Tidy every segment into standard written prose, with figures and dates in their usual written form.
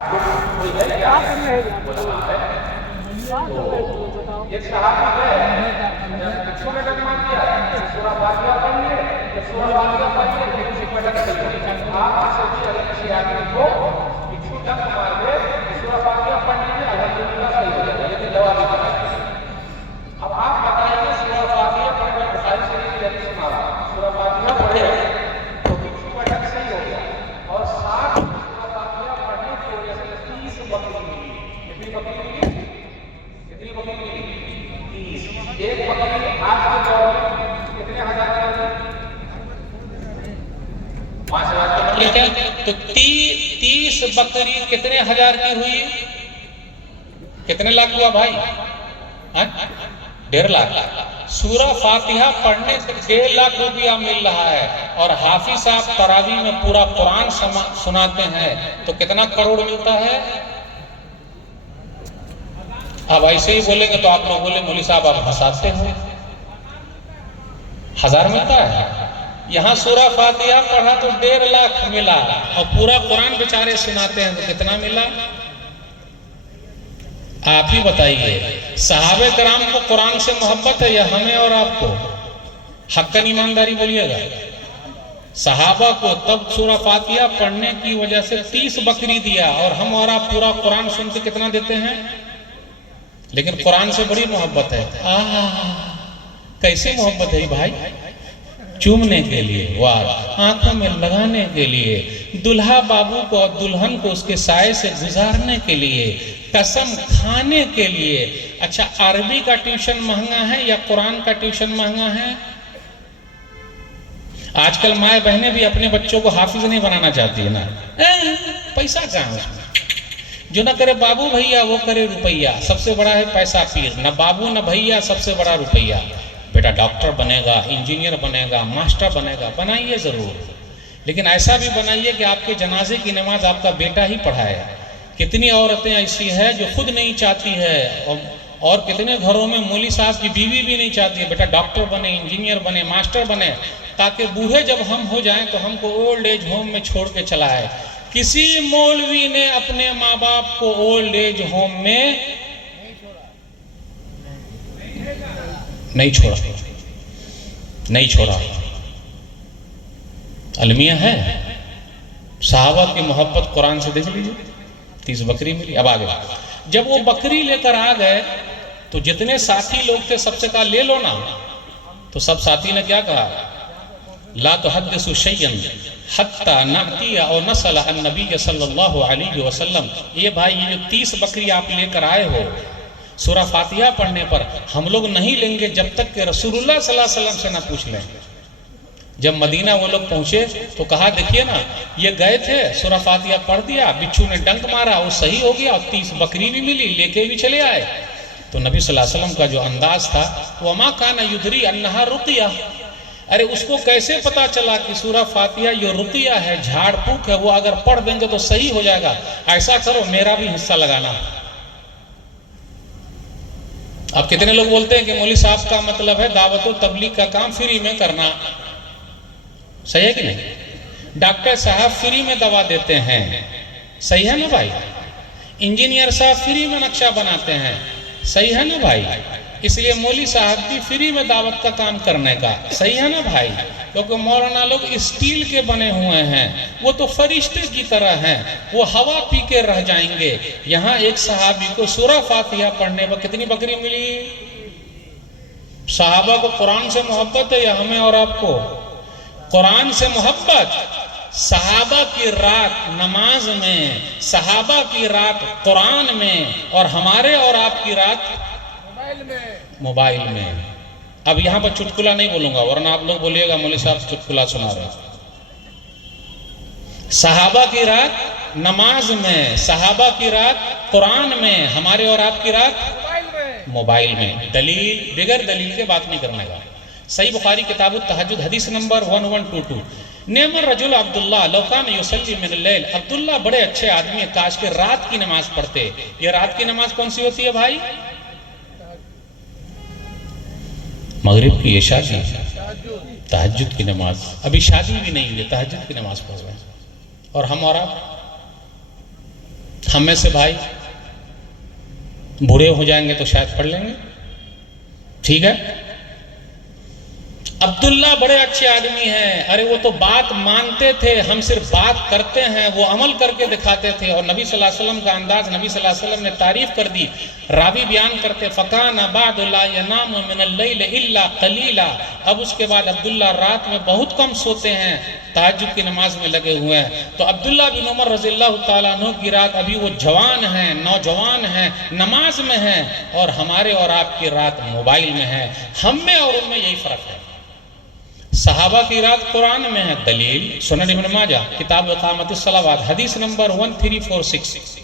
کوئی ہے کیا علماء ہے تو ایک صحابی ہے بچوں نے ڈگمان کیا سورہ فاتحہ پڑھیے سورہ فاتحہ پڑھیے تو کسی پٹک نہیں آپ سوچیے اگر کسی آدمی کو بچھو ڈنگ مار دے سورہ فاتحہ پڑھنے میں الحمدللہ صحیح ہو جائے گا لیکن دوا بھی بتائیں اب آپ بتائیے سورہ فاتحہ پڑھنے بخاری شریف کی حدیث مارا سورہ فاتحہ پڑھے تو بچھو پٹک صحیح ہو گیا اور ساتھ سورہ فاتحہ پڑھنے کی وجہ سے 30 بکری ملی کتنی بکری ملی ایک بکری آج کے دور میں کتنے ہزار کی ہوتی 5,000 کی تو 30 بکری کتنے ہزار کی ہوئی کتنے لاکھ ہوا بھائی 1.5 لاکھ سورہ فاتحہ پڑھنے سے 1.5 لاکھ روپیہ مل رہا ہے اور حافظ صاحب تراویح میں پورا قرآن سناتے ہیں تو کتنا کروڑ ملتا ہے اب ایسے ہی بولیں گے تو آپ لوگ بولیں مولوی صاحب آپ ہنساتے ہو 1000 ملتا ہے یہاں سورہ فاتحہ پڑھا تو 1.5 لاکھ ملا اور پورا قرآن بیچارے سناتے ہیں تو کتنا ملا آپ ہی بتائیے صحابہ کرام کو قرآن سے محبت ہے یا ہمیں اور آپ کو حقاً ایمانداری بولیے گا صحابہ کو تب سورہ فاتحہ پڑھنے کی وجہ سے 30 بکری دیا اور ہم اور آپ پورا قرآن سن کے کتنا دیتے ہیں لیکن قرآن سے بڑی محبت ہے کیسے محبت ہے بھائی چومنے کے لیے آنکھوں میں لگانے کے لیے دلہا بابو کو اور دلہن کو اس کے سائے سے گزارنے کے لیے قسم کھانے کے لیے اچھا عربی کا ٹیوشن مہنگا ہے یا قرآن کا ٹیوشن مہنگا ہے آج کل مائیں بہنیں بھی اپنے بچوں کو حافظ نہیں بنانا چاہتی ہے نا پیسہ کہاں ہے اس میں جو نہ کرے بابو بھیا وہ کرے روپیہ سب سے بڑا ہے پیسہ پیر نہ بابو نہ بھیا سب سے بڑا روپیہ بیٹا ڈاکٹر بنے گا انجینئر بنے گا ماسٹر بنے گا بنائیے ضرور لیکن ایسا بھی بنائیے کہ آپ کے جنازے کی نماز آپ کا بیٹا ہی پڑھائے کتنی عورتیں ایسی ہے جو خود نہیں چاہتی ہے اور کتنے گھروں میں مولوی صاحب کی بیوی بھی نہیں چاہتی ہے بیٹا ڈاکٹر بنے انجینئر بنے ماسٹر بنے تاکہ بوڑھے جب ہم ہو جائیں تو ہم کو اولڈ ایج ہوم میں چھوڑ کے چلا ہے کسی مولوی نے اپنے ماں باپ کو اولڈ ایج ہوم میں نہیں چھوڑا المیہ ہے صحابہ کی محبت قرآن سے دیکھ لیجیے 30 بکری ملی اب آگے جب وہ بکری لے کر آ گئے تو جتنے ساتھی لوگ تھے سب سے کہا لے لو نا تو سب ساتھی نے کیا کہا لا تحدثوا شيئا حتى نأتي او نسأل النبي صلی اللہ علیہ وسلم یہ بھائی یہ جو 30 بکری آپ لے کر آئے ہو سورہ فاتحہ پڑھنے پر ہم لوگ نہیں لیں گے جب تک کہ رسول اللہ صلی اللہ علیہ وسلم سے نہ پوچھ لیں جب مدینہ وہ لوگ پہنچے تو کہا دیکھیے نا یہ گئے تھے سورہ فاتحہ پڑھ دیا بچھو نے ڈنک مارا وہ صحیح ہو گیا اور 30 بکری بھی ملی لے کے بھی چلے آئے تو نبی صلی اللہ علیہ وسلم کا جو انداز تھا وَمَا كَانَ يُدْرِي أَنَّهَا رُقْيَةٌ ارے اس کو کیسے پتا چلا کہ سورہ فاتحہ یہ رقیہ ہے جھاڑ پھونک ہے وہ اگر پڑھ دیں گے تو صحیح ہو جائے گا ایسا کرو میرا بھی حصہ لگانا اب کتنے لوگ بولتے ہیں کہ مولوی صاحب کا مطلب ہے دعوت و تبلیغ کا کام فری میں کرنا صحیح ہے کہ نہیں ڈاکٹر صاحب فری میں دوا دیتے ہیں صحیح ہے نا بھائی انجینئر صاحب فری میں نقشہ بناتے ہیں صحیح ہے نا بھائی اس لیے مولوی صاحب بھی فری میں دعوت کا کام کرنے کا صحیح ہے نا بھائی کیونکہ مولانا لوگ اسٹیل کے بنے ہوئے ہیں وہ تو فرشتے کی طرح ہیں وہ ہوا پی کے رہ جائیں گے یہاں ایک صحابی کو سورہ فاتحہ پڑھنے پر کتنی بکری ملی صحابہ کو قرآن سے محبت ہے یا ہمیں اور آپ کو قرآن سے محبت صحابہ کی رات نماز میں صحابہ کی رات قرآن میں اور ہمارے اور آپ کی رات موبائل میں اب یہاں پر چٹکلا نہیں بولوں گا ورنہ آپ لوگ بولیے گا مولوی صاحب چٹکلا سنا رہے صحابہ کی رات نماز میں صحابہ کی رات قرآن میں ہمارے اور آپ کی رات موبائل میں دلیل بغیر دلیل کے بات نہیں کرنے گا صحیح بخاری کتاب التہجد حدیث نمبر 1122 نعم الرجل عبداللہ لو کان یصلی من اللیل عبداللہ بڑے اچھے آدمی ہیں کاش کے رات کی نماز پڑھتے یہ رات کی نماز کون سی ہوتی ہے بھائی مغرب کی عشاء کی تہجد کی نماز ابھی شادی بھی نہیں ہوئی تہجد کی نماز پڑھ رہے ہیں اور ہم اور آپ ہم میں سے بھائی بوڑھے ہو جائیں گے تو شاید پڑھ لیں گے، ٹھیک ہے؟ عبداللہ بڑے اچھے آدمی ہیں، ارے وہ تو بات مانتے تھے، ہم صرف بات کرتے ہیں، وہ عمل کر کے دکھاتے تھے۔ اور نبی صلی اللہ علیہ وسلم کا انداز، نبی صلی اللہ علیہ وسلم نے تعریف کر دی۔ راوی بیان کرتے فَكَانَ بَعْدُ لَا يَنَامُ مِنَ اللَّيْلِ إِلَّا قَلِيلًا، اب اس کے بعد عبداللہ رات میں بہت کم سوتے ہیں، تہجد کی نماز میں لگے ہوئے ہیں۔ تو عبداللہ بن عمر رضی اللہ تعالیٰ عنہ کی رات، ابھی وہ جوان ہیں، نوجوان ہیں، نماز میں ہیں، اور ہمارے اور آپ کی رات موبائل میں ہے۔ ہم میں اور ان میں یہی فرق ہے۔ صحابہ کی رات قرآن میں ہے، دلیل سنن ابن ماجہ کتاب اقامت الصلاوات حدیث نمبر 1346۔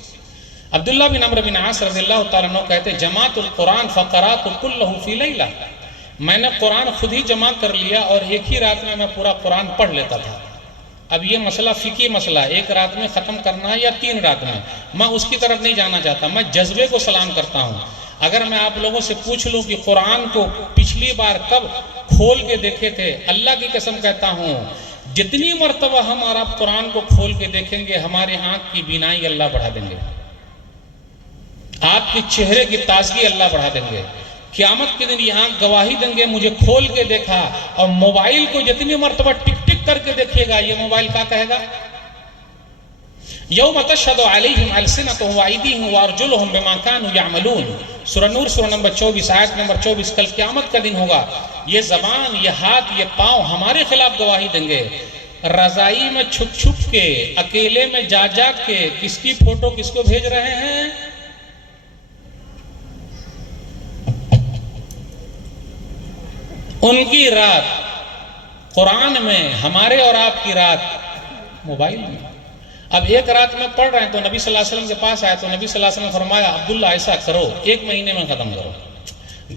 عبداللہ بن عمرو بن عاص رضی اللہ تعالیٰ عنہ کہتے جمعت القرآن فقرات کلہ فی لیلہ، میں نے قرآن خود ہی جمع کر لیا اور ایک ہی رات میں پورا قرآن پڑھ لیتا تھا۔ اب یہ مسئلہ فقہی مسئلہ، ایک رات میں ختم کرنا ہے یا 3 رات میں اس کی طرف نہیں جانا چاہتا، میں جذبے کو سلام کرتا ہوں۔ اگر میں آپ لوگوں سے پوچھ لوں کہ قرآن کو پچھلی بار کب کھول کے دیکھے تھے، اللہ کی قسم کہتا ہوں جتنی مرتبہ ہم اور آپ قرآن کو کھول کے دیکھیں گے، ہماری آنکھ کی بینائی اللہ بڑھا دیں گے، آپ کے چہرے کی تازگی اللہ بڑھا دیں گے۔ قیامت کے دن یہ آنکھ گواہی دیں گے مجھے کھول کے دیکھا۔ اور موبائل کو جتنی مرتبہ ٹک ٹک کر کے دیکھے گا، یہ موبائل کیا کہے گا؟ یوم تشہد علیہم السنتہم وایدیہم وارجلہم بما کانوا یعملون، سورہ نور سورہ نمبر 24 آیت نمبر 24۔ کل قیامت کا دن ہوگا، یہ زبان، یہ ہاتھ، یہ پاؤں ہمارے خلاف گواہی دیں گے۔ رضائی میں چھپ چھپ کے، اکیلے میں جا جا کے کس کی فوٹو کس کو بھیج رہے ہیں؟ ان کی رات قرآن میں، ہمارے اور آپ کی رات موبائل میں۔ اب ایک رات میں پڑھ رہے ہیں تو نبی صلی اللہ علیہ وسلم کے پاس آئے تو نبی صلی اللہ علیہ وسلم نے فرمایا عبداللہ ایسا کرو 1 مہینے میں ختم کرو۔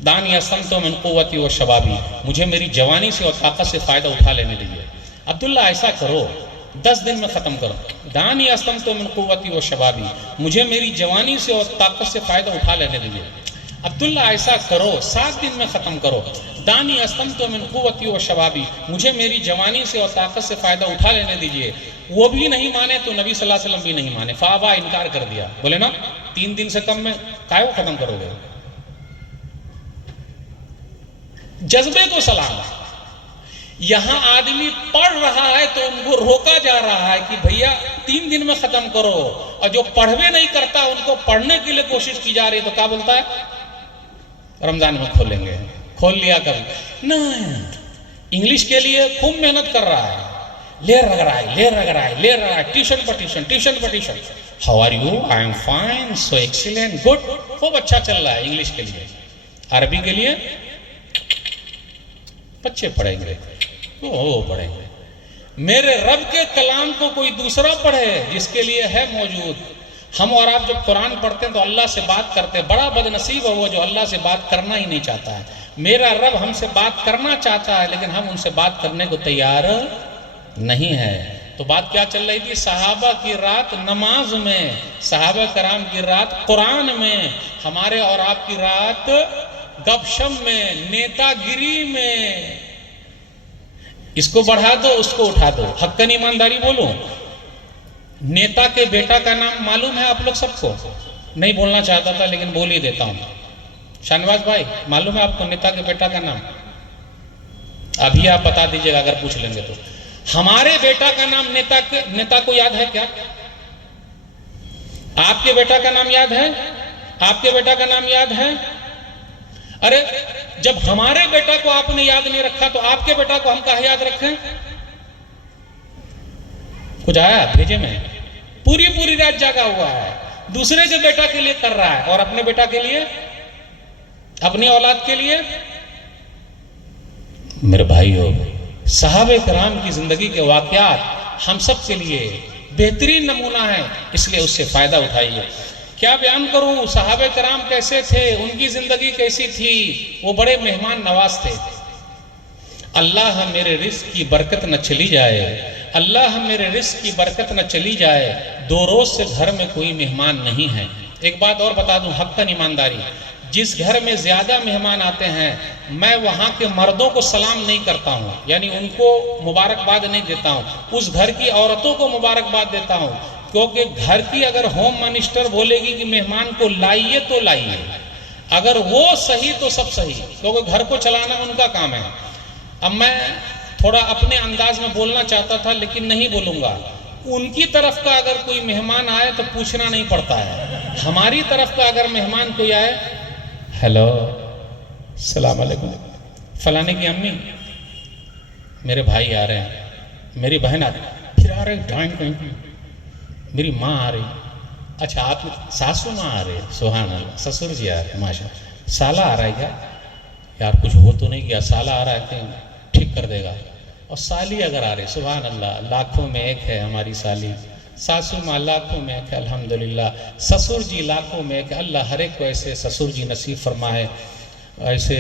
دانی استمتع من قوتی و شبابی، مجھے میری جوانی سے اور طاقت سے فائدہ اٹھا لینے دیجیے۔ عبداللہ ایسا کرو 10 دن میں ختم کرو۔ دانی استمتع من قوتی و شبابی، مجھے میری جوانی سے اور طاقت سے فائدہ اٹھا لینے دیجیے۔ عبداللہ ایسا کرو 7 دن میں ختم کرو۔ دانی استمتع من قوتی و شبابی، مجھے میری جوانی سے اور طاقت سے فائدہ اٹھا لینے دیجیے۔ وہ بھی نہیں مانے تو نبی صلی اللہ علیہ وسلم بھی نہیں مانے، فابا، انکار کر دیا، بولے نا 3 دن سے کم میں کائے کو ختم کرو گے؟ جذبے کو سلام۔ یہاں آدمی پڑھ رہا ہے تو ان کو روکا جا رہا ہے کہ بھیا 3 دن میں ختم کرو، اور جو پڑھوے نہیں کرتا ان کو پڑھنے کے لیے کوشش کی جا رہی ہے تو کیا بولتا ہے؟ رمضان میں کھولیں گے، کھول لیا کبھی نہیں، انگلش کے لیے خوب محنت کر رہا ہے، لے رہا ہے، ٹیوشن پر tuition. How are you? I am fine, so excellent, good, خوب اچھا چل رہا ہے انگلش کے لیے۔ عربی کے لیے بچے پڑھیں گے، وہ پڑھیں گے۔ میرے رب کے کلام کو کوئی دوسرا پڑھے جس کے لیے ہے موجود۔ ہم اور آپ جب قرآن پڑھتے ہیں تو اللہ سے بات کرتے ہیں، بڑا بد نصیب ہے وہ جو اللہ سے بات کرنا ہی نہیں چاہتا ہے۔ میرا رب ہم سے بات کرنا چاہتا ہے لیکن ہم ان سے بات کرنے کو تیار نہیں ہے۔ تو بات کیا چل رہی تھی؟ صحابہ کی رات نماز میں، صحابہ کرام کی رات قرآن میں، ہمارے اور آپ کی رات گپ شپ میں، نیتا گری میں۔ اس کو بڑھا دو، اس کو اٹھا دو، حقاً ایمانداری بولو، نیتا کے بیٹا کا نام معلوم ہے آپ لوگ سب کو؟ نہیں بولنا چاہتا تھا لیکن بول ہی دیتا ہوں۔ شاہنواز بھائی معلوم ہے آپ کو نیتا کے بیٹا کا نام؟ ابھی آپ بتا دیجئے گا اگر پوچھ لیں گے تو۔ ہمارے بیٹا کا نام نیتا کو یاد ہے کیا؟ آپ کے بیٹا کا نام یاد ہے؟ آپ کے بیٹا کا نام یاد ہے؟ ارے جب ہمارے بیٹا کو آپ نے یاد نہیں رکھا تو آپ کے بیٹا کو ہم کہاں یاد رکھیں؟ کچھ آیا بھیجے میں؟ پوری رات جاگا ہوا ہے، دوسرے کے بیٹا کے لیے کر رہا ہے، اور اپنے بیٹا کے لیے، اپنی اولاد کے لیے؟ میرے بھائیو، صحابہ کرام کی زندگی کے واقعات ہم سب کے لیے بہترین نمونہ ہے، اس لیے اس سے فائدہ اٹھائیے۔ کیا بیان کروں صحابہ کرام کیسے تھے، ان کی زندگی کیسی تھی؟ وہ بڑے مہمان نواز تھے۔ اللہ میرے رزق کی برکت نہ چلی جائے، اللہ میرے رزق کی برکت نہ چلی جائے، 2 روز سے گھر میں کوئی مہمان نہیں ہے۔ ایک بات اور بتا دوں حقاً ایمانداری، جس گھر میں زیادہ مہمان آتے ہیں میں وہاں کے مردوں کو سلام نہیں کرتا ہوں، یعنی ان کو مبارکباد نہیں دیتا ہوں، اس گھر کی عورتوں کو مبارکباد دیتا ہوں، کیونکہ گھر کی اگر ہوم منسٹر بولے گی کہ مہمان کو لائیے تو لائیے، اگر وہ صحیح تو سب صحیح، کیونکہ گھر کو چلانا ان کا کام ہے۔ اب میں تھوڑا اپنے انداز میں بولنا چاہتا تھا لیکن نہیں بولوں گا۔ ان کی طرف کا اگر کوئی مہمان آئے تو پوچھنا نہیں پڑتا ہے، ہماری طرف کا اگر مہمان کوئی آئے، ہیلو السلام علیکم، فلانے کی امی، میرے بھائی آ رہے ہیں، میری بہن آ رہی، پھر آ رہے ڈائن کہیں، میری ماں آ رہی، اچھا آپ ساسو ماں آ رہے، سبحان اللہ، سسر جی آ رہے، ماشاء اللہ، سالہ آ رہا ہے کیا؟ یار کچھ ہو تو نہیں گیا، سالہ آ رہا ہے کہ ٹھیک کر دے گا، اور سالی اگر آ رہے، سبحان اللہ، لاکھوں میں ایک ہے ہماری سالی، ساسو ماں لاکھوں میں ایک ہے الحمدللہ، سسر جی لاکھوں میں ایک ہے، اللہ ہر ایک کو ایسے سسر جی نصیب فرمائے، ایسے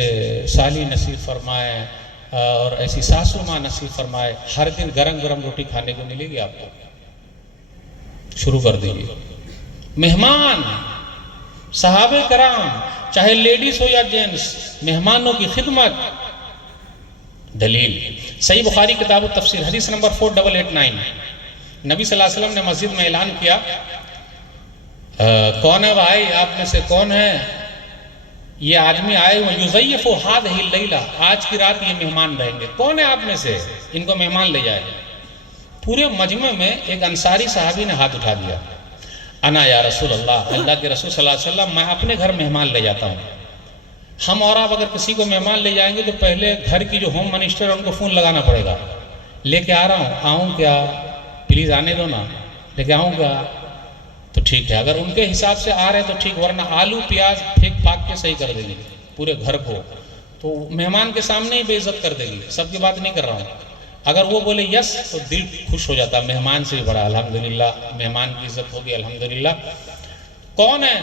سالی نصیب فرمائے، اور ایسی ساسو ماں نصیب فرمائے، ہر دن گرم گرم روٹی کھانے کو ملے گی آپ کو، شروع کر دیجیے۔ مہمان، صحابہ کرام، چاہے لیڈیز ہو یا جینٹس، مہمانوں کی خدمت۔ دلیل صحیح بخاری کتاب التفسیر حدیث نمبر 4889، نبی صلی اللہ علیہ وسلم نے مسجد میں اعلان کیا، کون ہے بھائی آپ میں سے کون ہے یہ آدمی آئے ہوئے، یضیف هذه اللیلہ، آج کی رات یہ مہمان رہیں گے، کون ہے آپ میں سے ان کو مہمان لے جائے؟ پورے مجمع میں ایک انصاری صحابی نے ہاتھ اٹھا دیا، انا یا رسول اللہ، اللہ کے رسول صلی اللہ علیہ وسلم، میں اپنے گھر مہمان لے جاتا ہوں۔ ہم اور آپ اگر کسی کو مہمان لے جائیں گے تو پہلے گھر کی جو ہوم منسٹر ہے ان کو فون لگانا پڑے گا، لے کے آ رہا ہوں، آؤں کیا، پلیز آنے دو نا، لے کے آؤں کیا، تو ٹھیک ہے، اگر ان کے حساب سے آ رہے تو ٹھیک، ورنہ آلو پیاز پھینک پھاک کے صحیح کر دے گی پورے گھر کو، تو مہمان کے سامنے ہی بے عزت کر دے گی، سب کی بات نہیں کر رہا ہوں۔ اگر وہ بولے یس تو دل خوش ہو جاتا، مہمان سے بھی بڑا الحمدللہ، مہمان کی عزت ہوگی الحمدللہ۔ کون ہے؟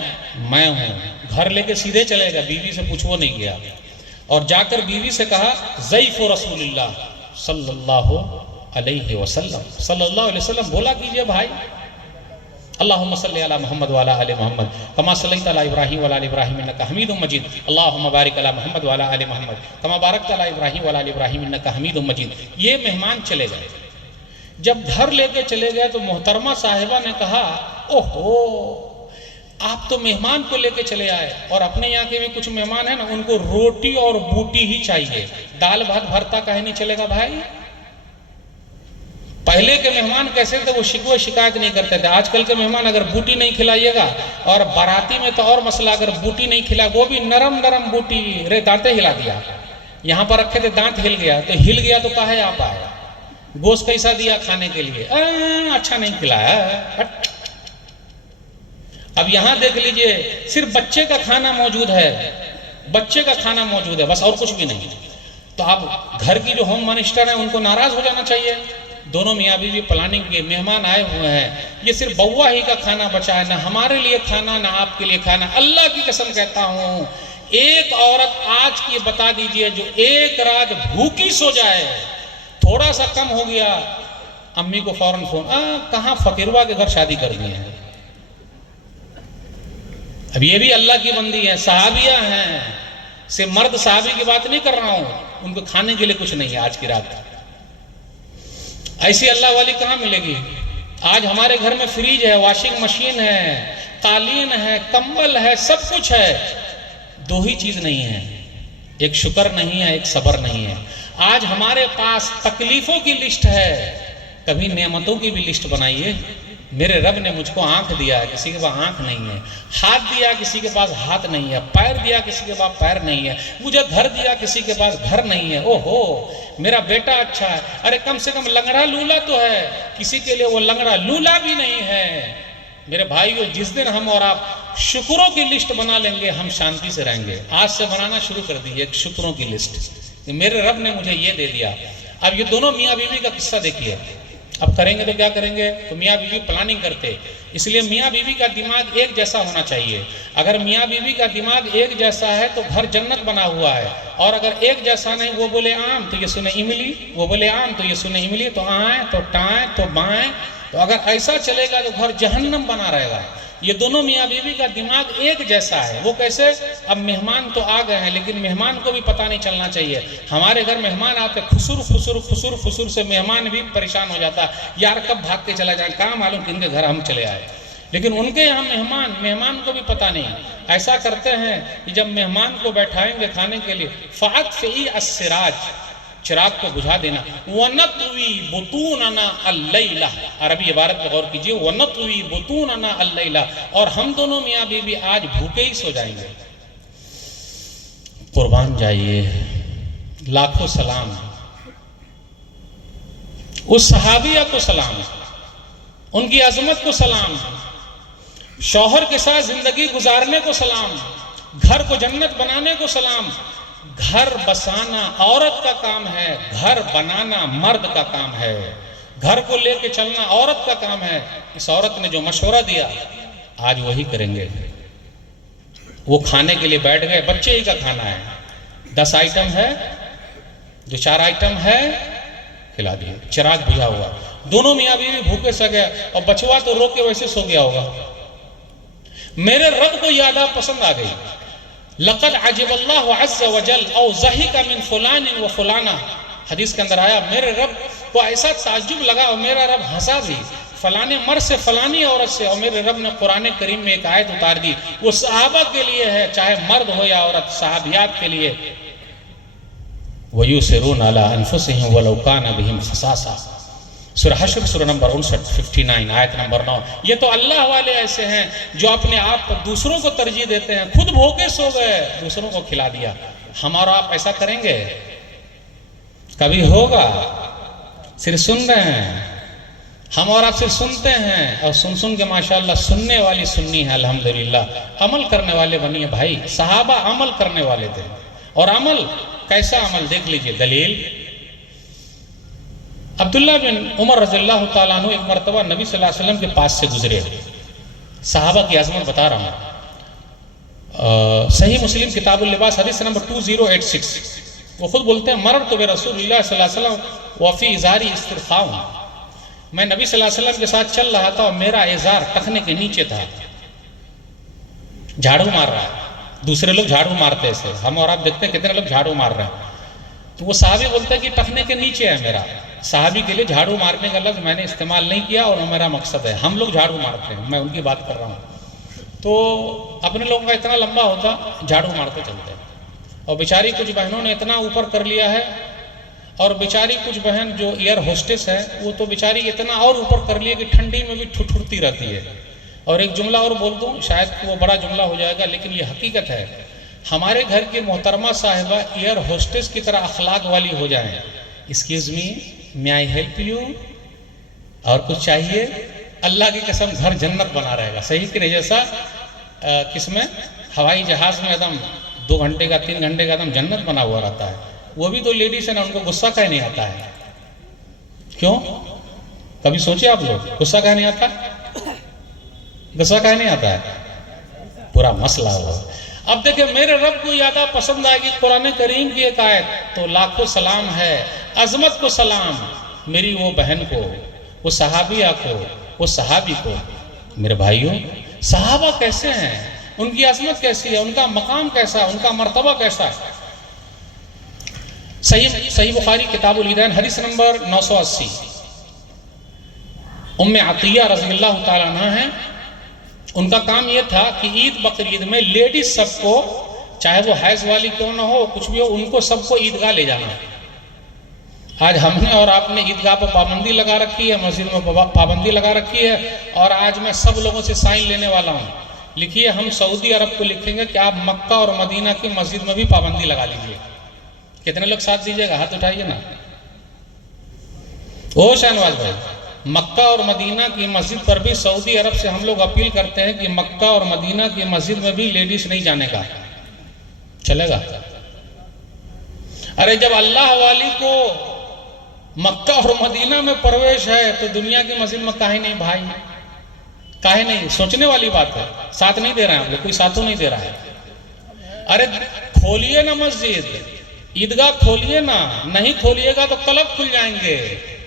میں ہوں، گھر لے کے سیدھے چلے گا، بیوی سے پوچھو نہیں گیا، اور جا کر بیوی سے کہا ضیف رسول اللہ صلی اللہ علیہ وسلم، صلی اللہ علیہ وسلم بولا کیجئے بھائی، اللہم صلی علی محمد وعلی آل محمد کما صلیت علی ابراہیم وعلی آل ابراہیم انکا حمید مجید، اللہم بارک علی محمد وعلی آل محمد کما بارکت علی ابراہیم وعلی آل ابراہیم انکا حمید مجید۔ یہ مہمان چلے گئے، جب گھر لے کے چلے گئے تو محترمہ صاحبہ نے کہا اوہو، آپ تو مہمان کو لے کے چلے آئے، اور اپنے یہاں کے بھی کچھ مہمان ہیں نا، ان کو روٹی اور بوٹی ہی چاہیے، دال بھات بھرتا کہیں نہیں چلے گا بھائی۔ پہلے کے مہمان کیسے تھے، وہ شکوے شکایت نہیں کرتے تھے، آج کل کے مہمان اگر بوٹی نہیں کھلائیے گا، اور باراتی میں تو اور مسئلہ، اگر بوٹی نہیں کھلا، وہ بھی نرم نرم بوٹی، رے دانتے ہلا دیا، یہاں پر رکھے تھے دانت ہل گیا، تو ہل گیا تو کہا ہے آپ آئے، گوشت کیسا دیا کھانے کے لیے، اچھا نہیں کھلایا۔ اب یہاں دیکھ لیجئے صرف بچے کا کھانا موجود ہے، بچے کا کھانا موجود ہے بس، اور کچھ بھی نہیں۔ تو اب گھر کی جو ہوم منسٹر ہیں ان کو ناراض ہو جانا چاہیے، دونوں میاں بیوی پلاننگ کے مہمان آئے ہوئے ہیں، یہ صرف بوا ہی کا کھانا بچا ہے، نہ ہمارے لیے کھانا نہ آپ کے لیے کھانا۔ اللہ کی قسم کہتا ہوں، ایک عورت آج کی بتا دیجئے جو ایک رات بھوکی سو جائے، تھوڑا سا کم ہو گیا، امی کو فوراً فون، کہاں فقیروا کے گھر شادی کر دی ہیں۔ اب یہ بھی اللہ کی بندی ہے، صحابیہ ہیں، سے مرد صحابی کی بات نہیں کر رہا ہوں، ان کو کھانے کے لیے کچھ نہیں ہے آج کی رات۔ ایسی اللہ والی کہاں ملے گی؟ آج ہمارے گھر میں فریج ہے، واشنگ مشین ہے، قالین ہے، کمبل ہے، سب کچھ ہے، دو ہی چیز نہیں ہے، ایک شکر نہیں ہے، ایک صبر نہیں ہے۔ آج ہمارے پاس تکلیفوں کی لسٹ ہے، کبھی نعمتوں کی بھی لسٹ بنائیے۔ میرے رب نے مجھ کو آنکھ دیا ہے، کسی کے پاس آنکھ نہیں ہے، ہاتھ دیا کسی کے پاس ہاتھ نہیں ہے، پیر دیا کسی کے پاس پیر نہیں ہے، مجھے گھر دیا کسی کے پاس گھر نہیں ہے، اوہو میرا بیٹا اچھا ہے، ارے کم سے کم لنگڑا لولا تو ہے، کسی کے لیے وہ لنگڑا لولا بھی نہیں ہے۔ میرے بھائیو، جس دن ہم اور آپ شکروں کی لسٹ بنا لیں گے، ہم شانتی سے رہیں گے۔ آج سے بنانا شروع کر دیجیے ایک شکروں کی لسٹ، کہ میرے رب نے مجھے یہ دے دیا۔ اب یہ دونوں میاں بیوی کا قصہ دیکھیے، اب کریں گے تو کیا کریں گے؟ تو میاں بیوی پلاننگ کرتے، اس لیے میاں بیوی کا دماغ ایک جیسا ہونا چاہیے۔ اگر میاں بیوی کا دماغ ایک جیسا ہے تو گھر جنت بنا ہوا ہے، اور اگر ایک جیسا نہیں، وہ بولے آم تو یہ سنے املی، وہ بولے آم تو یہ سنے املی، تو آئیں تو ٹائیں تو بائیں، تو اگر ایسا چلے گا تو گھر جہنم بنا رہے گا۔ یہ دونوں میاں بیوی کا دماغ ایک جیسا ہے. وہ کیسے؟ اب مہمان تو آ گئے ہیں لیکن مہمان کو بھی پتہ نہیں چلنا چاہیے. ہمارے گھر مہمان آتے خسر سے مہمان بھی پریشان ہو جاتا، یار کب بھاگ کے چلا جائیں، کہاں معلوم کن کے گھر ہم چلے آئے. لیکن ان کے یہاں مہمان کو بھی پتہ نہیں. ایسا کرتے ہیں کہ جب مہمان کو بیٹھائیں گے کھانے کے لیے، فَأَطْفِئِ السِّرَاجَ، چراغ کو بجھا دینا. وَنَطْوِي بُطُونَنَا اللَّيْلَ، عربی عبارت پر غور کیجئے، وَنَطْوِي بُطُونَنَا اللَّيْلَ، اور ہم دونوں میاں بیوی آج بھوکے ہی سو جائیں گے. قربان جائیے، لاکھوں سلام اس صحابیہ کو، سلام ان کی عظمت کو، سلام شوہر کے ساتھ زندگی گزارنے کو، سلام گھر کو جنت بنانے کو، سلام. گھر بسانا عورت کا کام ہے، گھر بنانا مرد کا کام ہے. گھر کو لے کے چلنا عورت کا کام ہے. اس عورت نے جو مشورہ دیا آج وہی کریں گے. وہ کھانے کے لیے بیٹھ گئے، بچے ہی کا کھانا ہے، 10 آئٹم ہے، 2-4 آئٹم ہے، کھلا دیے. چراغ بجھا ہوا، دونوں میاں بیوی بھوکے سو گئے، اور بچوا تو رو کے ویسے سو گیا ہوگا. میرے رب کو یہ ادا پسند آ گئی. لقد عجب اللہ عز وجل او ضحک من فلان و فلانہ، حدیث کے اندر آیا میرے رب کو ایسا تعجب لگا اور میرا رب ہنسا بھی فلانے مرد سے، فلانی عورت سے. اور میرے رب نے قرآن کریم میں ایک آیت اتار دی، وہ صحابہ کے لیے ہے، چاہے مرد ہو یا عورت، صحابیات کے لیے. وَيُسِرُونَ عَلَىٰ أَنفُسِهِمْ وَلَوْ كَانَ بِهِمْ خَصَاصَةٌ، سورہ حشر سورہ نمبر 59 آیت نمبر 9. یہ تو اللہ والے ایسے ہیں جو اپنے آپ کو دوسروں کو ترجیح دیتے ہیں. خود بھوکے سو گئے، دوسروں کو کھلا دیا. ہم اور آپ ایسا کریں گے؟ کبھی ہوگا؟ صرف سن رہے ہیں. ہم اور آپ صرف سنتے ہیں، اور سن کے ماشاءاللہ سننے والی سنی ہے الحمدللہ. عمل کرنے والے بنیے بھائی. صحابہ عمل کرنے والے تھے. اور عمل کیسا عمل دیکھ لیجئے. دلیل عبداللہ بن عمر رضی اللہ تعالیٰ عنہ ایک مرتبہ نبی صلی اللہ علیہ وسلم کے پاس سے گزرے. صحابہ کی عظمت بتا رہا ہوں. صحیح مسلم کتاب اللباس حدیث نمبر 2086. وہ خود بولتے ہیں مررت برسول اللہ صلی اللہ علیہ وسلم وفی ازاری استرخاء، میں نبی صلی اللہ علیہ وسلم کے ساتھ چل رہا تھا اور میرا ازار ٹخنے کے نیچے تھا. جھاڑو مار رہا ہے. دوسرے لوگ جھاڑو مارتے ایسے، ہم اور آپ دیکھتے ہیں کتنے لوگ جھاڑو مار رہے ہیں. تو وہ صحابی بولتے ہیں کہ ٹخنے کے نیچے ہے میرا. صحابی کے لیے جھاڑو مارنے کا لفظ میں نے استعمال نہیں کیا، اور وہ میرا مقصد ہے. ہم لوگ جھاڑو مارتے ہیں، میں ان کی بات کر رہا ہوں. تو اپنے لوگوں کا اتنا لمبا ہوتا، جھاڑو مارتے چلتے. اور بیچاری کچھ بہنوں نے اتنا اوپر کر لیا ہے، اور بیچاری کچھ بہن جو ایئر ہوسٹس ہے وہ تو بیچاری اتنا اور اوپر کر لیا کہ ٹھنڈی میں بھی ٹھٹھرتی رہتی ہے. اور ایک جملہ اور بول دوں، شاید وہ بڑا جملہ ہو جائے گا لیکن یہ حقیقت ہے. ہمارے گھر کی محترمہ صاحبہ ایئر ہوسٹس کی طرح اخلاق والی ہو جائیں. Excuse me, may I help you؟ اور کچھ چاہیے؟ اللہ کی قسم گھر جنت بنا رہے گا. صحیح کہ نہیں؟ جیسا کس میں ہوائی جہاز میں ایک دم 2 گھنٹے کا 3 گھنٹے کا ایک دم جنت بنا ہوا رہتا ہے. وہ بھی تو لیڈیز ہے نا، ان کو غصہ کہیں نہیں آتا ہے. کیوں؟ کبھی سوچے آپ لوگ غصہ کہیں نہیں آتا؟ غصہ کہیں نہیں آتا ہے؟ پورا مسئلہ ہوا. اب دیکھیں میرے رب کو یادہ پسند آئے گی قرآن کریم کی ایک آیت، تو لاکھوں سلام ہے، عظمت کو سلام میری وہ بہن کو، وہ صحابیہ کو، وہ صحابی کو. میرے بھائیوں، صحابہ کیسے ہیں؟ ان کی عظمت کیسی ہے؟ ان کا مقام کیسا؟ ان کا مرتبہ کیسا ہے؟ صحیح بخاری کتاب العیدین حدیث نمبر 980. ام عطیہ رضی اللہ تعالیٰ عنہ ہیں. ان کا کام یہ تھا کہ عید بقرعید میں لیڈیز سب کو، چاہے وہ حیض والی کیوں نہ ہو، کچھ بھی ہو، ان کو سب کو عیدگاہ لے جانا. آج ہم نے اور آپ نے عیدگاہ پر پابندی لگا رکھی ہے، مسجد میں پابندی لگا رکھی ہے. اور آج میں سب لوگوں سے سائن لینے والا ہوں. لکھیے، ہم سعودی عرب کو لکھیں گے کہ آپ مکہ اور مدینہ کی مسجد میں بھی پابندی لگا لیجیے. کتنے لوگ ساتھ دیجیے گا؟ ہاتھ اٹھائیے نا. او شہنواز بھائی، مکہ اور مدینہ کی مسجد پر بھی سعودی عرب سے ہم لوگ اپیل کرتے ہیں کہ مکہ اور مدینہ کی مسجد میں بھی لیڈیز نہیں جانے کا. چلے گا؟ ارے جب اللہ والی کو مکہ اور مدینہ میں پرویش ہے تو دنیا کی مسجد میں کاہے نہیں بھائی؟ کاہے نہیں؟ سوچنے والی بات ہے. ساتھ نہیں دے رہے ہیں ہم لوگ، کوئی ساتھوں نہیں دے رہا ہے. ارے کھولیے نا مسجد، عیدگاہ کھولیے نا. نہیں کھولیے گا تو کلب کھل جائیں گے،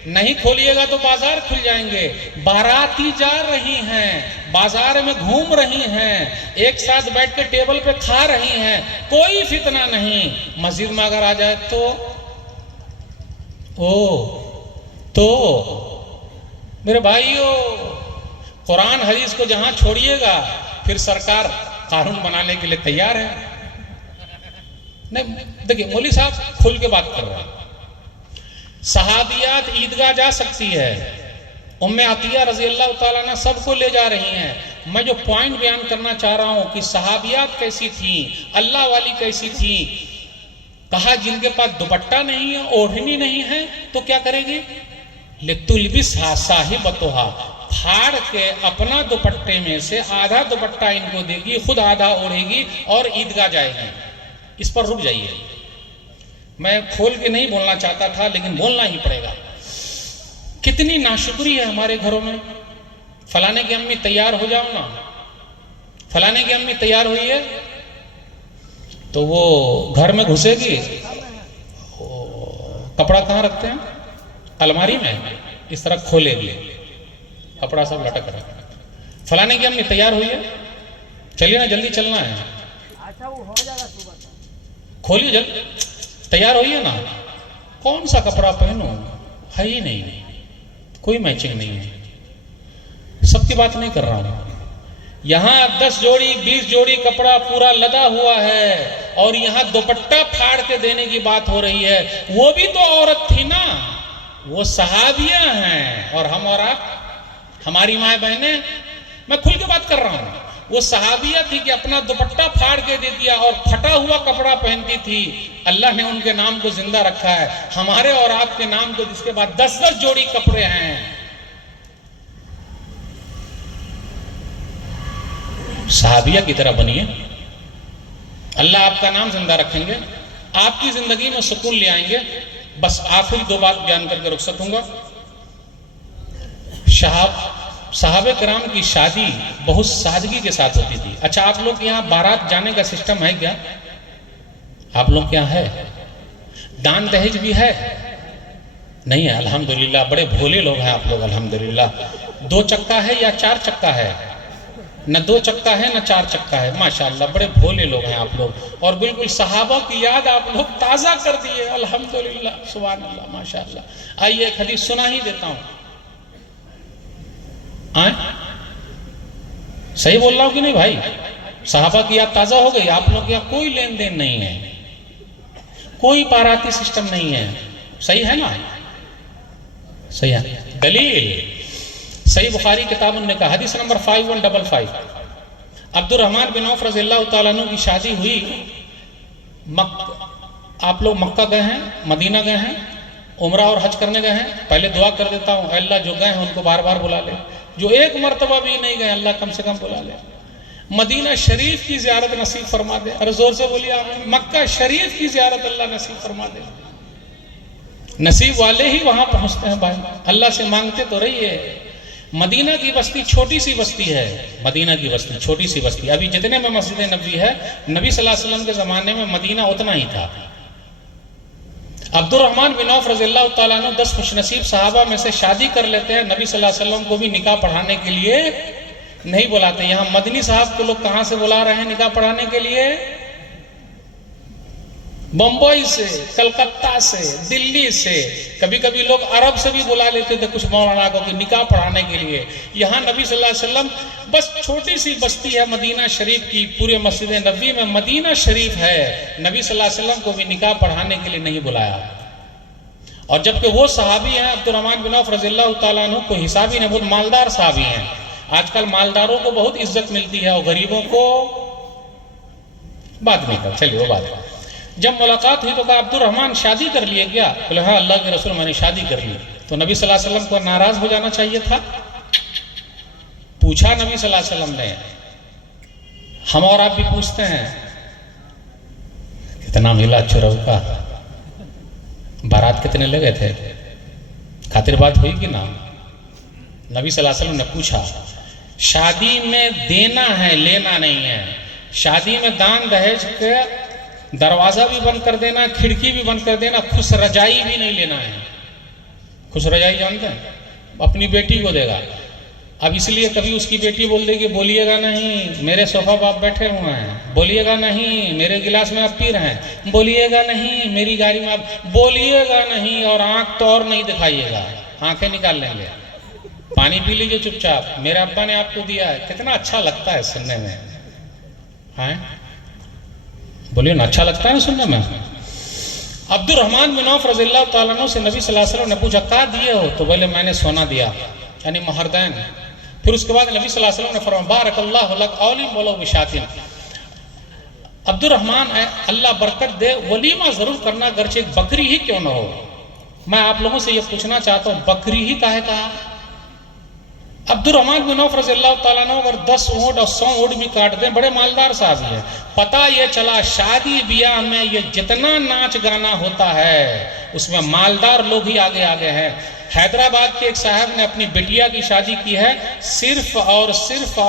نہیں کھولیے گا تو بازار کھل جائیں گے. باراتی جا رہی ہیں، بازار میں گھوم رہی ہیں، ایک ساتھ بیٹھ کے ٹیبل پہ کھا رہی ہیں، کوئی فتنہ نہیں۔ مسجد میں اگر آ جائے تو میرے بھائیو، قرآن حدیث کو جہاں چھوڑیے گا پھر سرکار قانون بنانے کے لیے تیار ہے۔ نہیں دیکھیں، مولوی صاحب کھل کے بات کر رہے ہیں۔ صحابیات عیدگاہ جا سکتی ہے، ام عطیہ رضی اللہ تعالیٰ عنہ سب کو لے جا رہی ہیں۔ میں جو پوائنٹ بیان کرنا چاہ رہا ہوں کہ صحابیات کیسی تھیں، اللہ والی کیسی تھیں، کہا جن کے پاس دوپٹہ نہیں ہے، اوڑھنی نہیں ہے تو کیا کرے گی؟ لِتُلْبِسْهَا صَاحِبَتُهَا، پھاڑ کے اپنا دوپٹے میں سے آدھا دوپٹہ ان کو دے گی، خود آدھا اوڑھے گی اور عیدگاہ جائے گی۔ اس پر رک جائیے، میں کھول کے نہیں بولنا چاہتا تھا لیکن بولنا ہی پڑے گا۔ کتنی ناشکری ہے ہمارے گھروں میں۔ فلانے کی امی تیار ہو جاؤ نا، فلانے کی امی تیار ہوئی ہے تو وہ گھر میں گھسے گی، کپڑا کہاں رکھتے ہیں؟ الماری میں، اس طرح کھولے گی، کپڑا سب لٹک رہا ہے۔ فلانے کی امی تیار ہوئی ہے، چلیے نا جلدی چلنا ہے، کھولیے جلدی، تیار ہوئی ہے نا، کون سا کپڑا پہنوں، ہے ہی نہیں، کوئی میچنگ نہیں ہے۔ سب کی بات نہیں کر رہا ہوں، یہاں 10 جوڑی 20 جوڑی کپڑا پورا لدا ہوا ہے اور یہاں دوپٹہ پھاڑ کے دینے کی بات ہو رہی ہے۔ وہ بھی تو عورت تھی نا، وہ صحابیہ ہیں، اور ہم اور آپ، ہماری مائیں بہنیں، میں کھل کے بات کر رہا ہوں، وہ صحابیہ تھی کہ اپنا دوپٹہ پھاڑ کے دے دیا اور پھٹا ہوا کپڑا پہنتی تھی۔ اللہ نے ان کے نام کو زندہ رکھا ہے، ہمارے اور آپ کے نام کو جس کے بعد 10 جوڑی کپڑے ہیں۔ صحابیہ کی طرح بنیے، اللہ آپ کا نام زندہ رکھیں گے، آپ کی زندگی میں سکون لے آئیں گے۔ بس آخری 2 بات بیان کر کے رک سکوں گا۔ صحابہ کرام کی شادی بہت سادگی کے ساتھ ہوتی تھی۔ اچھا، آپ لوگ یہاں بارات جانے کا سسٹم ہے کیا؟ آپ لوگ کیا ہے؟ دان دہیج بھی ہے؟ نہیں ہے، الحمدللہ، بڑے بھولے لوگ ہیں آپ لوگ، الحمدللہ۔ 2 چکا ہے یا 4 چکا ہے؟ نہ 2 چکا ہے نہ 4 چکا ہے، ماشاءاللہ بڑے بھولے لوگ ہیں آپ لوگ، اور بالکل صحابہ کی یاد آپ لوگ تازہ کر دیے، الحمدللہ، سبحان اللہ، ماشاءاللہ۔ آئیے ایک حدیث سنا ہی دیتا ہوں، صحیح بول رہا ہوں کہ نہیں بھائی؟ صحابہ کی یاد تازہ ہو گئی۔ آپ لوگ یہاں کوئی لین دین نہیں ہے، کوئی باراتی سسٹم نہیں ہے، صحیح ہے نا؟ صحیح ہے۔ دلیل صحیح بخاری کتاب النکاح حدیث نمبر 5155، عبد الرحمن بن عوف رضی اللہ تعالیٰ عنہ کی شادی ہوئی۔ آپ لوگ مکہ گئے ہیں، مدینہ گئے ہیں، عمرہ اور حج کرنے گئے ہیں؟ پہلے دعا کر دیتا ہوں، اے اللہ جو گئے ہیں ان کو بار بار بلا لے، جو ایک مرتبہ بھی نہیں گئے اللہ کم سے کم بلا لے۔ مدینہ شریف کی زیارت نصیب فرما دے، اور زور سے بولیے آمین۔ مکہ شریف کی زیارت اللہ نصیب فرما دے۔ نصیب والے ہی وہاں پہنچتے ہیں بھائی، اللہ سے مانگتے تو رہیے۔ مدینہ کی بستی چھوٹی سی بستی ہے، مدینہ کی بستی چھوٹی سی بستی، ابھی جتنے میں مسجد نبوی ہے، نبی صلی اللہ علیہ وسلم کے زمانے میں مدینہ اتنا ہی تھا۔ عبد الرحمن بن عوف رضی اللہ تعالیٰ عنہ 10 خوش نصیب صحابہ میں سے شادی کر لیتے ہیں، نبی صلی اللہ علیہ وسلم کو بھی نکاح پڑھانے کے لیے نہیں بلاتے۔ یہاں مدنی صاحب کو لوگ کہاں سے بلا رہے ہیں نکاح پڑھانے کے لیے؟ بمبئی سے، کلکتہ سے، دلی سے، کبھی کبھی لوگ عرب سے بھی بلا لیتے تھے کچھ مولانا کو کہ نکاح پڑھانے کے لیے۔ یہاں نبی صلی اللہ علیہ وسلم، بس چھوٹی سی بستی ہے مدینہ شریف کی، پورے مسجد نبوی میں مدینہ شریف ہے، نبی صلی اللہ علیہ وسلم کو بھی نکاح پڑھانے کے لیے نہیں بلایا۔ اور جبکہ وہ صحابی ہیں عبد الرحمن بن عوف رضی اللہ تعالیٰ عنہ کو حسابی نے، بہت مالدار صحابی ہیں۔ آج کل مالداروں کو بہت عزت ملتی ہے اور غریبوں کو بات نہیں کر، چلیے وہ بات ہے۔ جب ملاقات ہوئی تو کہا عبد الرحمن شادی کر لیے کیا؟ بولے ہاں اللہ کے رسول میں نے شادی کر لی۔ تو نبی صلی اللہ علیہ وسلم کو ناراض ہو جانا چاہیے تھا؟ پوچھا نبی صلی اللہ علیہ وسلم نے، ہم اور آپ بھی پوچھتے ہیں، کتنا ملا چرو کا، بارات کتنے لگے تھے، خاطر بات ہوئی کہ نا؟ نبی صلی اللہ علیہ وسلم نے پوچھا۔ شادی میں دینا ہے، لینا نہیں ہے۔ شادی میں دان دہیج کے دروازہ بھی بند کر دینا، کھڑکی بھی بند کر دینا، خوش رجائی بھی نہیں لینا ہے۔ خوش رجائی جانتے ہیں؟ اپنی بیٹی کو دے گا، اب اس لیے کبھی اس کی بیٹی بول دے گی بولیے گا نہیں میرے صوفہ باپ بیٹھے ہوئے ہیں، بولیے گا نہیں میرے گلاس میں آپ پی رہے ہیں، بولیے گا نہیں میری گاڑی میں آپ، بولیے گا نہیں، اور آنکھ تو اور نہیں دکھائیے گا، آنکھیں نکال لیں گے، پانی پی لیجئے چپ چاپ، میرے ابا نے آپ کو دیا ہے۔ کتنا اچھا لگتا ہے سننے میں، بولیے نا اچھا لگتا ہے نا سننے میں۔ عبد الرحمن بن عوف رضی اللہ تعالیٰ عنہ سے نبی صلی اللہ علیہ وسلم نے پوچھا کہاں دیے ہو؟ تو بولے میں نے سونا دیا، یعنی مہردین۔ پھر اس کے بعد نبی صلی اللہ علیہ وسلم نے فرمایا بارک اللہ لک اولم ولو بشاتن، عبد الرحمن اللہ برکت دے، ولیمہ ضرور کرنا گرچہ ایک بکری ہی کیوں نہ ہو۔ میں آپ لوگوں سے یہ پوچھنا چاہتا ہوں بکری ہی کاہے کہا؟ عبد الرحمن بن عوف رضی اللہ تعالیٰ عنہ اگر 10 اونٹ اور 100 اونٹ بھی کاٹ دیں، بڑے مالدار صاحب ہیں، پتہ یہ چلا شادی بیاہ میں یہ جتنا ناچ گانا ہوتا ہے اس میں مالدار لوگ ہی آگے آگے ہیں۔ حیدرآباد کے ایک صاحب نے اپنی بیٹیا کی شادی کی ہے، صرف اور صرف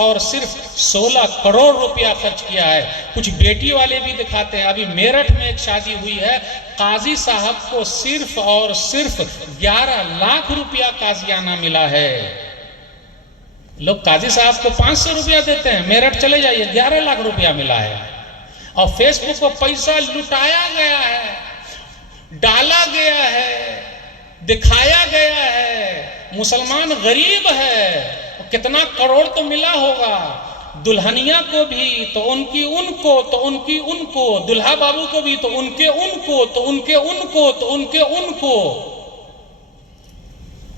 16 کروڑ روپیہ خرچ کیا ہے۔ کچھ بیٹی والے بھی دکھاتے ہیں، ابھی میرٹھ میں ایک شادی ہوئی ہے، قاضی صاحب کو صرف اور صرف 11 لاکھ روپیہ قاضیانہ ملا ہے۔ لوگ قاضی صاحب کو 500 روپیہ دیتے ہیں، میرٹھ چلے جائیے 11 لاکھ روپیہ ملا ہے۔ اور فیس بک کو پیسہ لٹایا گیا ہے، ڈالا گیا ہے، دکھایا گیا ہے، مسلمان غریب ہے، کتنا کروڑ تو ملا ہوگا، دلہنیا کو بھی تو ان کی ان کو تو ان کی ان کو، دلہا بابو کو بھی تو ان کے ان کو تو ان کے ان کو تو ان کے ان کو،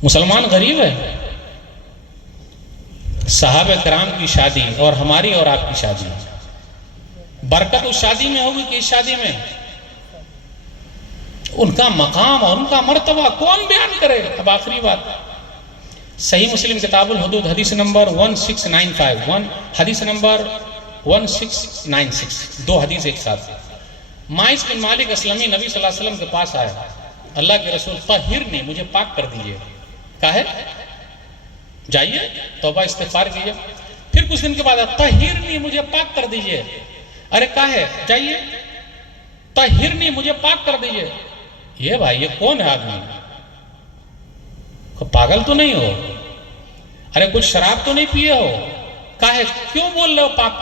مسلمان غریب ہے۔ صحابہ کرام کی شادی اور ہماری اور آپ کی شادی، برکت اس شادی میں ہوگی کہ اس شادی میں؟ ان کا مقام اور ان کا مرتبہ کون بیان کرے؟ اب آخری بات، صحیح مسلم کتاب الحدود حدیث نمبر 1695، حدیث نمبر 1696، 2 حدیث ایک ساتھ۔ مائز بن مالک اسلمی نبی صلی اللہ علیہ وسلم کے پاس آیا، اللہ کے رسول طہرنی، مجھے پاک کر دیجئے۔ کہا ہے جائیے توبہ استغفار کیجئے۔ پھر کچھ دن کے بعد طہرنی، مجھے پاک کر دیجئے۔ ارے کہا ہے جائیے طہرنی، مجھے پاک کر دیجئے۔ یہ بھائی یہ کون ہے آدمی؟ پاگل تو نہیں ہو؟ ارے کچھ شراب تو نہیں پیے ہو؟ کہا ہے کیوں بول رہے ہو پاک؟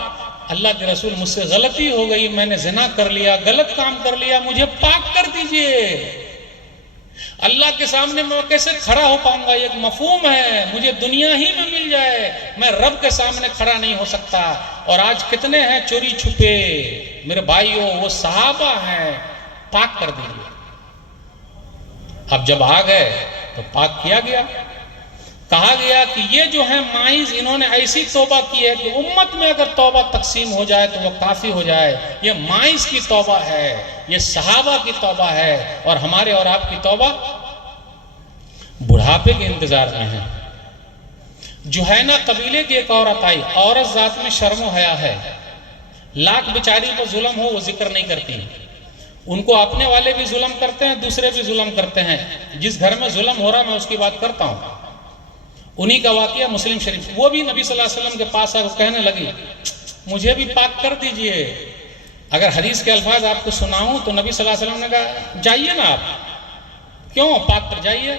اللہ کے رسول مجھ سے غلطی ہو گئی، میں نے زنا کر لیا، غلط کام کر لیا، مجھے پاک کر دیجئے۔ اللہ کے سامنے میں کیسے کھڑا ہو پاؤں گا؟ یہ ایک مفہوم ہے، مجھے دنیا ہی میں مل جائے، میں رب کے سامنے کھڑا نہیں ہو سکتا۔ اور آج کتنے ہیں چوری چھپے میرے بھائیوں، وہ صحابہ ہیں، پاک کر دیجئے۔ اب جب آ گئے تو پاک کیا گیا، کہا گیا کہ یہ جو ہیں مائز، انہوں نے ایسی توبہ کی ہے کہ امت میں اگر توبہ تقسیم ہو جائے تو وہ کافی ہو جائے۔ یہ مائز کی توبہ ہے، یہ صحابہ کی توبہ ہے، اور ہمارے اور آپ کی توبہ بڑھاپے کے انتظار میں ہے۔ جوہینہ قبیلے کی ایک عورت آئی، عورت ذات میں شرم و حیا ہے، لاکھ بیچاری پر ظلم ہو وہ ذکر نہیں کرتی، ان کو اپنے والے بھی ظلم کرتے ہیں، دوسرے بھی ظلم کرتے ہیں۔ جس گھر میں ظلم ہو رہا میں اس کی بات کرتا ہوں، انہی کا واقعہ مسلم شریف۔ وہ بھی نبی صلی اللہ علیہ وسلم کے پاس آ کر کہنے لگی مجھے بھی پاک کر دیجئے۔ اگر حدیث کے الفاظ آپ کو سناؤں تو نبی صلی اللہ علیہ وسلم نے کہا جائیے نا آپ، کیوں پاک کر جائیے؟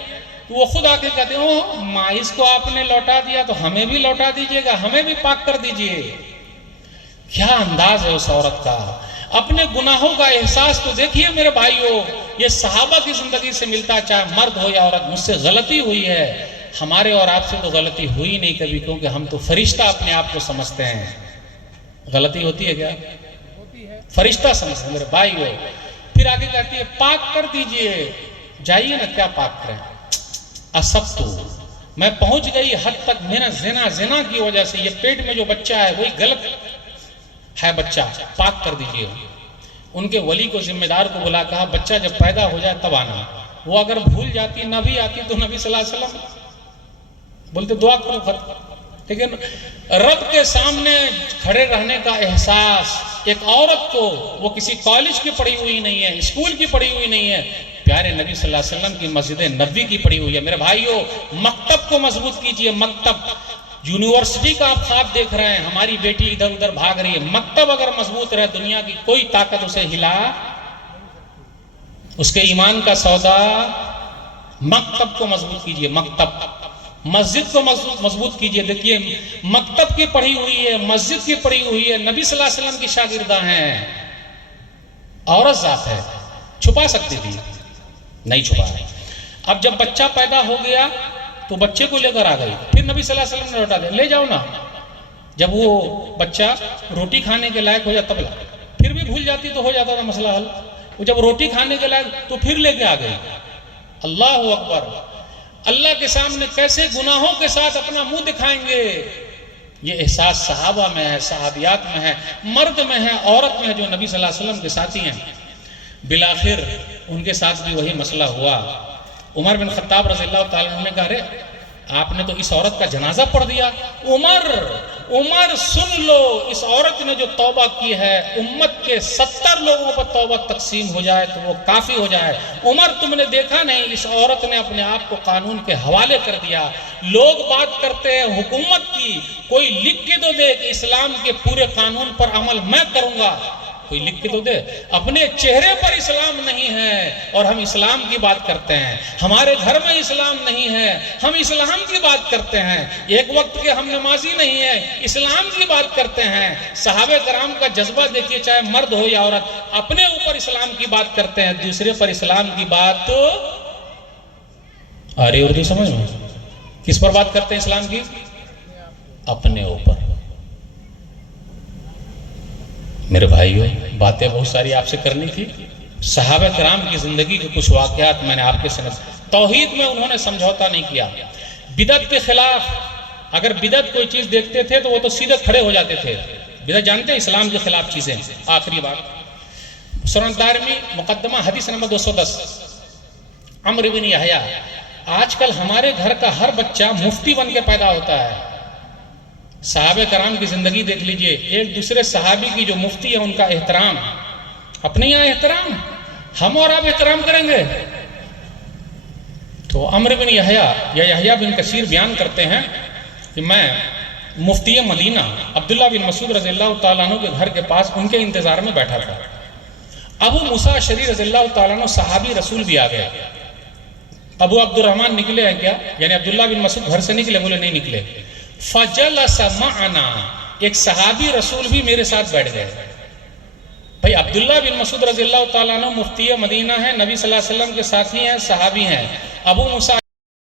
تو وہ خود آ کے کہتے ہیں مائز کو آپ نے لوٹا دیا تو ہمیں بھی لوٹا دیجئے گا، ہمیں بھی پاک کر دیجئے۔ کیا انداز ہے اس عورت کا، اپنے گناہوں کا احساس تو دیکھیے میرے بھائیوں۔ یہ صحابہ کی زندگی سے ملتا، چاہے مرد ہو یا عورت۔ مجھ سے غلطی ہوئی ہے، ہمارے اور آپ سے تو غلطی ہوئی نہیں کبھی، کیونکہ ہم تو فرشتہ اپنے آپ کو سمجھتے ہیں۔ غلطی ہوتی ہے کیا؟ فرشتہ سمجھتے ہیں میرے بھائیوں۔ پھر آگے کہتی ہے پاک کر دیجئے، جائیے نا، کیا پاک کریں؟ اصبتو، میں پہنچ گئی حد تک، میرا زنا کی وجہ سے یہ پیٹ میں جو بچہ ہے وہی غلط ہے بچہ، پاک کر دیجئے۔ ان کے ولی کو، ذمہ دار کو بلا، کہا بچہ جب پیدا ہو جائے تب آنا۔ وہ اگر بھول جاتی نہ بھی آتی تو نبی صلی اللہ علیہ وسلم بولتے دعا کرو ختم۔ لیکن رب کے سامنے کھڑے رہنے کا احساس ایک عورت کو، وہ کسی کالج کی پڑھی ہوئی نہیں ہے، اسکول کی پڑھی ہوئی نہیں ہے، پیارے نبی صلی اللہ علیہ وسلم کی مسجد نبوی کی پڑھی ہوئی ہے۔ میرے بھائیوں، مکتب کو مضبوط کیجئے۔ مکتب، یونیورسٹی کا آپ خواب دیکھ رہے ہیں، ہماری بیٹی ادھر ادھر بھاگ رہی ہے، مکتب اگر مضبوط رہے دنیا کی کوئی طاقت اسے ہلا، اس کے ایمان کا سودا، مکتب کو مضبوط کیجئے۔ مکتب مسجد کو مضبوط کیجئے. دیکھیے مکتب کی پڑھی ہوئی ہے, مسجد کی پڑھی ہوئی ہے, نبی صلی اللہ علیہ وسلم کی شاگردہ ہیں, عورت ذات ہے, چھپا سکتی تھی, نہیں چھپا. اب جب بچہ پیدا ہو گیا تو بچے کو لے کر آ گئی, پھر نبی صلی اللہ علیہ وسلم نے لوٹا دیا, لے جاؤ نا. جب وہ بچہ روٹی کھانے کے لائق ہو جاتا, تب پھر بھی بھول جاتی تو ہو جاتا تھا مسئلہ حل. وہ جب روٹی کھانے کے لائق تو پھر لے کے آ گئی. اللہ اکبر. اللہ کے سامنے کیسے گناہوں کے ساتھ اپنا منہ دکھائیں گے؟ یہ احساس صحابہ میں ہے, صحابیات میں ہے, مرد میں ہے, عورت میں ہے, جو نبی صلی اللہ علیہ وسلم کے ساتھی ہیں. بالآخر ان کے ساتھ بھی وہی مسئلہ ہوا. عمر بن خطاب رضی اللہ تعالیٰ عنہ نے کہا, رے آپ نے تو اس عورت کا جنازہ پڑھ دیا. عمر سن لو, اس عورت نے جو توبہ کی ہے, امت کے 70 لوگوں پر توبہ تقسیم ہو جائے تو وہ کافی ہو جائے. عمر تم نے دیکھا نہیں, اس عورت نے اپنے آپ کو قانون کے حوالے کر دیا. لوگ بات کرتے ہیں حکومت کی, کوئی لکھ کے تو دے کہ اسلام کے پورے قانون پر عمل میں کروں گا, کوئی لکھ کے تو دے. اپنے چہرے پر اسلام نہیں ہے اور ہم اسلام کی بات کرتے ہیں. ہمارے گھر میں اسلام نہیں ہے, ہم اسلام کی بات کرتے ہیں. ایک وقت کے ہم نمازی نہیں ہیں, اسلام کی بات کرتے ہیں. صحابہ کرام کا جذبہ دیکھیے, چاہے مرد ہو یا عورت, اپنے اوپر اسلام کی بات کرتے ہیں, دوسرے پر اسلام کی بات تو ارے اردو سمجھ میں کس پر بات کرتے ہیں اسلام کی؟ اپنے اوپر. میرے بھائیو, باتیں بہت ساری آپ سے کرنی تھی. صحابہ کرام کی زندگی کے کچھ واقعات میں نے آپ کے ساتھ. توحید میں انہوں نے سمجھوتا نہیں کیا. بدعت کے خلاف, اگر بدعت کوئی چیز دیکھتے تھے تو وہ تو سیدھے کھڑے ہو جاتے تھے. بدعت جانتے ہیں, اسلام کے خلاف چیزیں. آخری بات, سنن دارمی مقدمہ حدیث نمبر 210, عمرو بن یحییٰ. آج کل ہمارے گھر کا ہر بچہ مفتی بن کے پیدا ہوتا ہے. صحابہ کرام کی زندگی دیکھ لیجئے, ایک دوسرے صحابی کی جو مفتی ہے ان کا احترام. اپنے یہاں احترام, ہم اور آپ احترام کریں گے. تو عمرو بن یحییٰ یا یحییٰ بن کثیر بیان کرتے ہیں کہ میں مفتی مدینہ عبداللہ بن مسعود رضی اللہ تعالیٰ عنہ کے گھر کے پاس ان کے انتظار میں بیٹھا تھا. ابو موسیٰ اشعری رضی اللہ تعالیٰ عنہ صحابی رسول بھی آ گئے. ابو عبد الرحمن نکلے ہیں کیا, یعنی عبداللہ بن مسعود گھر سے نکلے؟ بولے نہیں نکلے. فجلس معنا, ایک صحابی رسول بھی میرے ساتھ بیٹھ گئے. بھئی عبداللہ بن مسعود رضی اللہ تعالیٰ عنہ مفتی مدینہ ہیں, نبی صلی اللہ علیہ وسلم کے ساتھی ہیں, صحابی ہیں. ابو موسیٰ